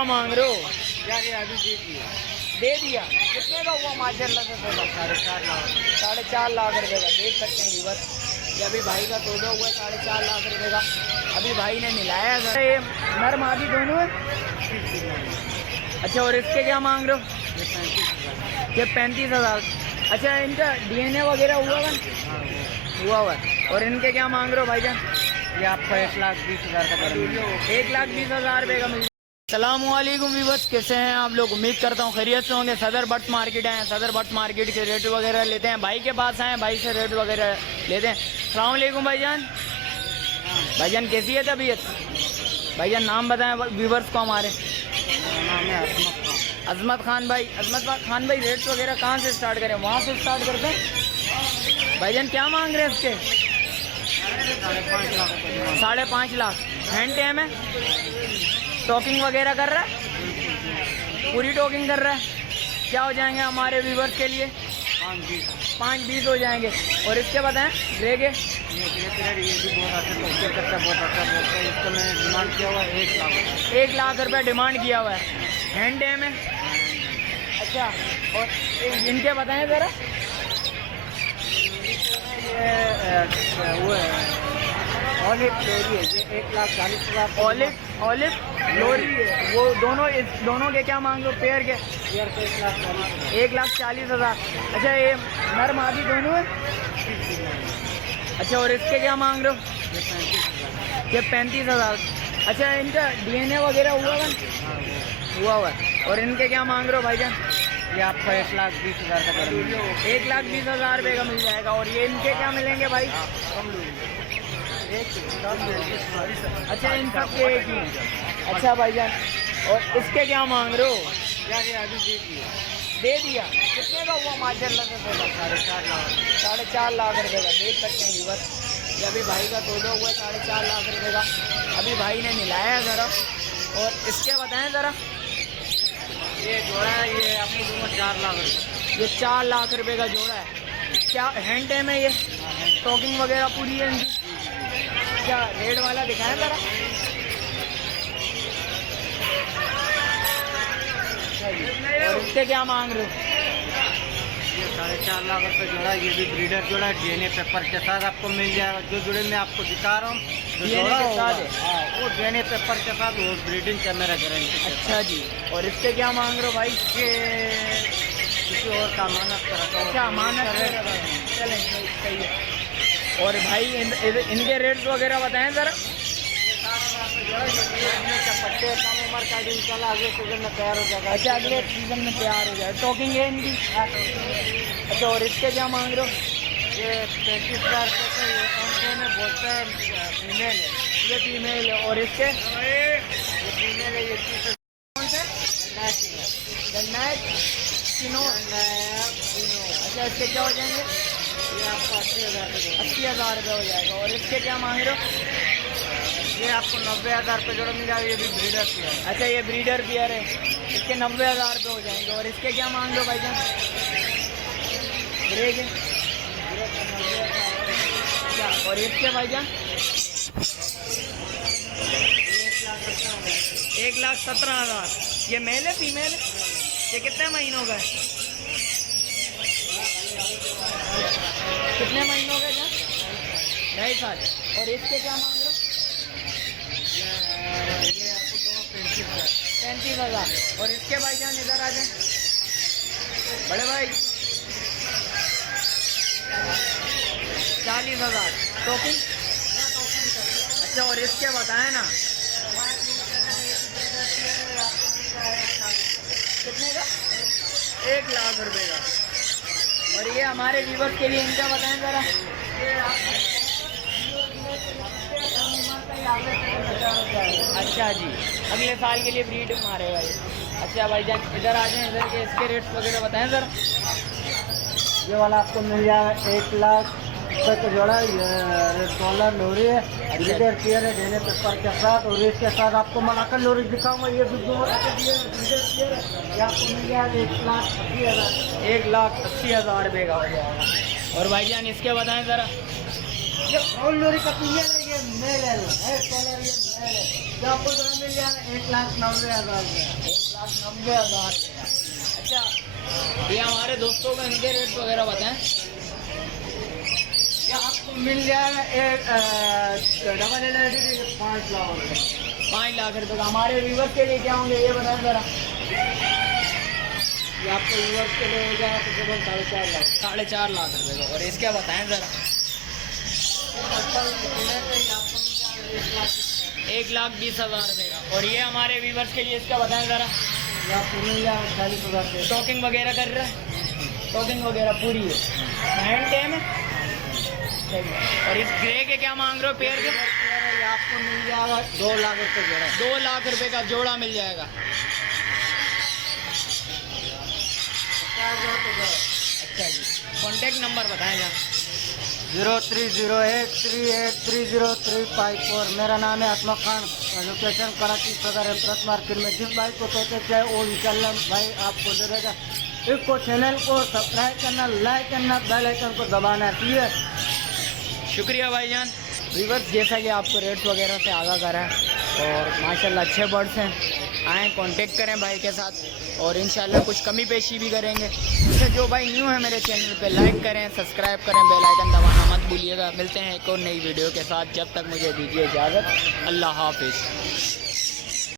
क्या मांग रहे हो? यार ये अभी दे दिया। कितने का हुआ माशाल्लाह से? 4.5 लाख। 4.5 लाख रुपए का। देख सकते हैं व्यूअर्स, ये अभी भाई का सौदा हुआ है 4.5 लाख रुपए का। अभी भाई ने मिलाया है। ये नर मादी दोनों है? अच्छा, और इसके क्या मांग रहे हो? ये 35,000। अच्छा, इनका डीएनए वगैरह हुआ है? हुआ हुआ है। और इनके क्या मांग रहे हो भाईजान? ये आपको 1,20,000 का करेंगे। 1,20,000 रुपये का मिल। सलामुअलैकुम व्यूअर्स, कैसे हैं आप लोग? उम्मीद करता हूँ खैरियत से होंगे। सदर बट मार्केट हैं, सदर बट मार्केट के रेट वगैरह लेते हैं। भाई के पास आए, भाई से रेट वगैरह लेते हैं। सलाम वालेकुम भाईजान। भाईजान कैसी है तबीयत? भाईजान नाम बताएं व्यूअर्स को हमारे। नाम है अजमत खान भाई। अजमत खान भाई, रेट वगैरह कहाँ से स्टार्ट करें? वहाँ से स्टार्ट करते हैं। भाईजान क्या मांग रहे हैं इसके? 5.5 लाख। 5.5 लाख। हैंड टाइम है? टॉकिंग वगैरह कर रहा है? पूरी टॉकिंग कर रहा है। क्या हो जाएंगे हमारे व्यूवर्स के लिए? 5-20 हो जाएंगे। और इसके बताएं ग्रे के? ये भी बहुत अच्छा बोलता है। इसका मैंने डिमांड किया हुआ है 1 लाख। 1 लाख रुपये डिमांड किया हुआ है। हैंड टाइम है? अच्छा, और इनके बताएं ज़रा। ये वो है ऑलिव लोरी है, ये 1,40,000। ऑलिव लोरी है वो। दोनों के क्या मांग लो पेयर के? पेयर को 1,40,000। 1,40,000। अच्छा, ये नर मादी दोनों है? अच्छा, और इसके क्या मांग रहे हो? ये 35,000। ये 35,000। अच्छा, इनका डीएनए वगैरह हुआ है? हुआ हुआ है। और इनके क्या मांग रहे हो भाईजान? ये आपको 1,20,000 का करेंगे। 1,20,000 रुपये का मिल जाएगा। और ये इनके क्या मिलेंगे भाई? अच्छा, इन सब के एक ही। अच्छा भाईजान, और इसके क्या मांग रहे हो? यार ये अभी दे दिया। कितने का हुआ माशाल्लाह से? 4.5 लाख। 4.5 लाख रुपए का। देख सकते हैं व्यूअर्स, ये अभी भाई का सौदा हुआ है 4.5 लाख रुपए का। अभी भाई ने मिलाया है ज़रा। और इसके बताएं ज़रा। ये जोड़ा है, ये आपको दूंगा 4 लाख रुपये। ये 4 लाख रुपए का जोड़ा है। क्या हैंड टाइम है? ये टॉकिंग वगैरह पूरी है इनकी? क्या रेड वाला दिखाएं ज़रा। और इसके क्या मांग रहे हो? ये 4.5 लाख रुपये जोड़ा। ये भी ब्रीडर जोड़ा है, डीएनए पेपर के साथ आपको मिल जाएगा। जो जोड़े मैं आपको दिखा रहा हूँ DNA के साथ है? हाँ, वो डीएनए पेपर के साथ वो ब्रीडिंग का मेरा गारंटी। अच्छा जी। और इसके क्या मांग रहे हो भाई? ये किसी और का मानत कराता हूँ। अच्छा, मानत चलें, सही है। और भाई इनके रेट्स वगैरह बताएं ज़रा। पट्टे कम उम्र का भी इंशाल्लाह अगले सीजन में तैयार हो जाएगा। अच्छा, अगले सीजन में तैयार हो जाए। टॉकिंग है इनकी? अच्छा, और इसके क्या मांग रहे हो? ये 35,000 रुपये में बोलते हैं फीमेल है। ये फीमेल है। और इसके? ये फीमेल है। ये 30,000। कौन से? चिनो। अच्छा, इसके क्या हो जाएंगे? ये आपको 80,000 रुपये। 80,000 रुपये हो जाएगा। और इसके क्या मांग रहे हो? ये आपको 90,000 रुपये जोड़ा मिल जाएगा। ये भी ब्रीडर की है। अच्छा, ये ब्रीडर पेयर है। इसके 90,000 रुपये हो जाएंगे। और इसके क्या मांग लो भाईजान? ग्रे के? अच्छा, और इसके भाईजान? 1,17,000। ये मेल है फीमेल है? ये कितने महीनों का है? कितने महीनों का है? 2.5 साल। और इसके क्या मांग रहे हो? ये आपको दूंगा 35,000। 35,000। और इसके भाईजान इधर आ जाए बड़े भाई। 40,000। टोकन? अच्छा, और इसके बताएं ना कितने का? 1 लाख रुपए का। और ये हमारे व्यूवर्स के लिए इनका बताएं ज़रा। अच्छा जी, अगले साल के लिए ब्रीड मारेगा ये। अच्छा भाईजान इधर आ जाएं, इधर के इसके रेट्स वगैरह बताएं ज़रा। ये वाला आपको मिल जाएगा 1 लाख रुपये का जोड़ा। ये सोलर लोरी है, ब्रीडर पेयर है, डीएनए पेपर के साथ। और इसके साथ आपको मलाकर लोरी दिखाऊंगा। ये भी ब्रीडर पेयर है। ये आपको मिल जाएगा 1,80,000। 1,80,000 रुपये का हो जाएगा। और भाईजान इसके बताएं ज़रा। ये और लोरी का फीमेल है, ये मेल है। सोलर ये जो आपको जो मिल जाएगा 1,90,000 रुपया। 1,90,000। अच्छा, ये हमारे दोस्तों को इनके रेट वगैरह बताएं। ये आपको मिल जाएगा एक डबल एलईडी 5 लाख रुपये। 5 लाख रुपए का। हमारे व्यूवर्स के लिए क्या होंगे ये बताएं ज़रा। ये आपको यूएस के लिए हो जाएगा तकरीबन 4.5 लाख। 4.5 लाख रुपए का। और इसका बताएं ज़रा। 1,20,000 रुपए का। और ये हमारे व्यूवर्स के लिए इसका बताएं ज़रा। ये आपको मिल जाएगा 40,000 से। टॉकिंग वगैरह कर रहा है, टॉकिंग वगैरह पूरी है, हैंड टेम है। और इस ग्रे के क्या मांग रहे हो पेयर के? ये आपको मिल जाएगा 2 लाख रुपये जोड़ा। 2 लाख रुपए का जोड़ा मिल जाएगा। अच्छा जी, कॉन्टेक्ट नंबर बताएं जरा। 0308383035 मेरा नाम है असमा खान, लोकेशन कराची सदर एम्प्रेस मार्केट में। जिस भाई को कहते चाहे वो इंशाल्लाह भाई आपको दे देगा। इसको चैनल को सब्सक्राइब करना, लाइक करना, बेल आइकन को दबाना। ठीक है, शुक्रिया भाईजान। व्यूअर्स, जैसा कि आपको रेट्स वगैरह से आगाह करा है और माशाल्लाह अच्छे बर्ड्स हैं, आएँ कांटेक्ट करें भाई के साथ और इंशाल्लाह कुछ कमी पेशी भी करेंगे। तो जो भाई न्यू है मेरे चैनल पे लाइक करें, सब्सक्राइब करें, बेल आइकन दबाना मत भूलिएगा। मिलते हैं एक और नई वीडियो के साथ, जब तक मुझे दीजिए इजाज़त। अल्लाह हाफिज़।